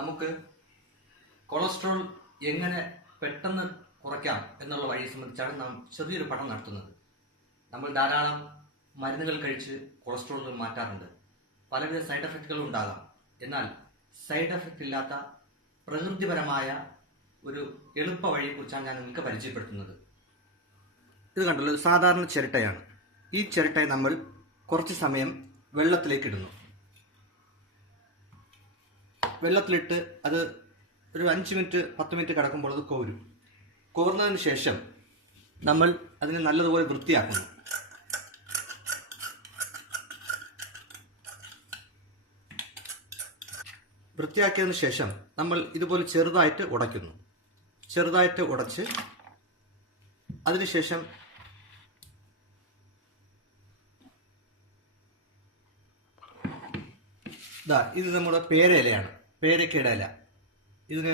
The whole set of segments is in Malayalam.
നമുക്ക് കൊളസ്ട്രോൾ എങ്ങനെ പെട്ടെന്ന് കുറയ്ക്കാം എന്നുള്ള വഴിയെ സംബന്ധിച്ചാണ് നാം ചെറിയൊരു പഠനം നടത്തുന്നത്. നമ്മൾ ധാരാളം മരുന്നുകൾ കഴിച്ച് കൊളസ്ട്രോൾ മാറ്റാറുണ്ട്. പലവിധ സൈഡ് എഫക്റ്റുകളും ഉണ്ടാകാം. എന്നാൽ സൈഡ് എഫക്റ്റ് ഇല്ലാത്ത പ്രകൃതിപരമായ ഒരു എളുപ്പ വഴിയെക്കുറിച്ചാണ് ഞാൻ നിങ്ങൾക്ക് പരിചയപ്പെടുത്തുന്നത്. ഇത് കണ്ടല്ലോ, ഒരു സാധാരണ ചിരട്ടയാണ്. ഈ ചിരട്ടയെ നമ്മൾ കുറച്ച് സമയം വെള്ളത്തിലേക്ക് ഇടുന്നു. വെള്ളത്തിലിട്ട് അത് ഒരു 5 മിനിറ്റ് 10 മിനിറ്റ് കിടക്കുമ്പോൾ അത് കോരും. കോർന്നതിന് ശേഷം നമ്മൾ അതിനെ നല്ലതുപോലെ വൃത്തിയാക്കുന്നു. വൃത്തിയാക്കിയതിന് ശേഷം നമ്മൾ ഇതുപോലെ ചെറുതായിട്ട് ഉടയ്ക്കുന്നു. ചെറുതായിട്ട് ഉടച്ച് അതിനുശേഷം ഇത് നമ്മുടെ പേരയിലയാണ്, പേരക്കയുടെ ഇല. ഇതിന്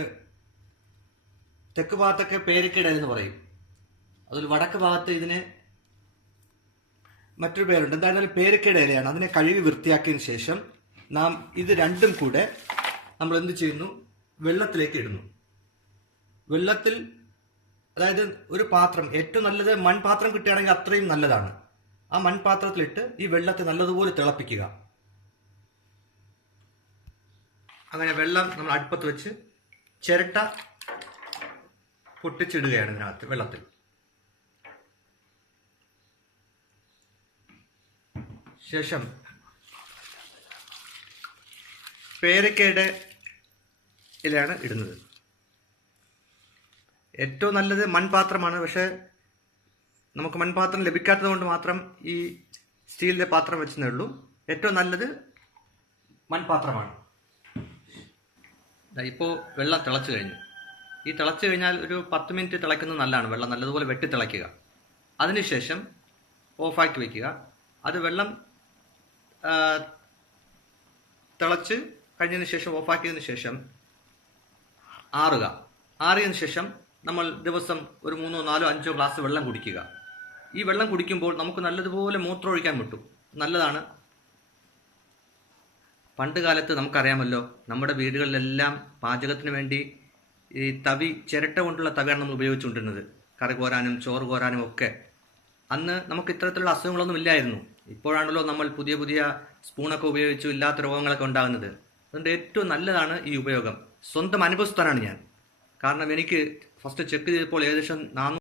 തെക്ക് ഭാഗത്തൊക്കെ പേരക്കയുടെ ഇല എന്ന് പറയും. അതിൽ വടക്ക് ഭാഗത്ത് ഇതിന് മറ്റൊരു പേരുണ്ട്. എന്തായാലും പേരക്കയുടെ ഇലയാണ്. അതിനെ കഴുകി വൃത്തിയാക്കിയതിന് ശേഷം നാം ഇത് രണ്ടും കൂടെ നമ്മൾ എന്ത് ചെയ്യുന്നു, വെള്ളത്തിലേക്ക് ഇടുന്നു. വെള്ളത്തിൽ, അതായത് ഒരു പാത്രം, ഏറ്റവും നല്ലത് മൺപാത്രം കിട്ടുകയാണെങ്കിൽ അത്രയും നല്ലതാണ്. ആ മൺപാത്രത്തിലിട്ട് ഈ വെള്ളത്തെ നല്ലതുപോലെ തിളപ്പിക്കുക. അങ്ങനെ വെള്ളം നമ്മൾ അടുപ്പത്ത് വെച്ച് ചിരട്ട പൊട്ടിച്ചിടുകയാണ് ഇതിനകത്ത് വെള്ളത്തിൽ. ശേഷം പേരക്കയുടെ ഇലയാണ് ഇടുന്നത്. ഏറ്റവും നല്ലത് മൺപാത്രമാണ്. പക്ഷെ നമുക്ക് മൺപാത്രം ലഭിക്കാത്തത് കൊണ്ട് മാത്രം ഈ സ്റ്റീലിൻ്റെ പാത്രം വെച്ചതേ ഉള്ളൂ. ഏറ്റവും നല്ലത് മൺപാത്രമാണ്. ഇപ്പോൾ വെള്ളം തിളച്ചു കഴിഞ്ഞു. ഈ തിളച്ചു കഴിഞ്ഞാൽ ഒരു 10 മിനിറ്റ് തിളയ്ക്കുന്നത് നല്ലതാണ്. വെള്ളം നല്ലതുപോലെ വെട്ടി തിളയ്ക്കുക. അതിനുശേഷം ഓഫാക്കി വയ്ക്കുക. അത് വെള്ളം തിളച്ച് കഴിഞ്ഞതിന് ശേഷം ഓഫാക്കിയതിന് ശേഷം ആറുക. ആറിയതിന് ശേഷം നമ്മൾ ദിവസം ഒരു 3, 4, 5 ഗ്ലാസ് വെള്ളം കുടിക്കുക. ഈ വെള്ളം കുടിക്കുമ്പോൾ നമുക്ക് നല്ലതുപോലെ മൂത്രമൊഴിക്കാൻ പറ്റും. നല്ലതാണ്. പണ്ട് കാലത്ത് നമുക്കറിയാമല്ലോ, നമ്മുടെ വീടുകളിലെല്ലാം പാചകത്തിന് വേണ്ടി ഈ തവി, ചിരട്ട കൊണ്ടുള്ള തവിയാണ് നമ്മൾ ഉപയോഗിച്ചുകൊണ്ടിരുന്നത്. കറി കോരാനും ചോറ് കോരാനും ഒക്കെ. അന്ന് നമുക്ക് ഇത്തരത്തിലുള്ള അസുഖങ്ങളൊന്നും ഇല്ലായിരുന്നു. ഇപ്പോഴാണല്ലോ നമ്മൾ പുതിയ പുതിയ സ്പൂണൊക്കെ ഉപയോഗിച്ചു ഇല്ലാത്ത രോഗങ്ങളൊക്കെ ഉണ്ടാകുന്നത്. അതുകൊണ്ട് ഏറ്റവും നല്ലതാണ് ഈ ഉപയോഗം. സ്വന്തം അനുഭവസ്ഥനാണ് ഞാൻ. കാരണം എനിക്ക് ഫസ്റ്റ് ചെക്ക് ചെയ്തപ്പോൾ ഏകദേശം 400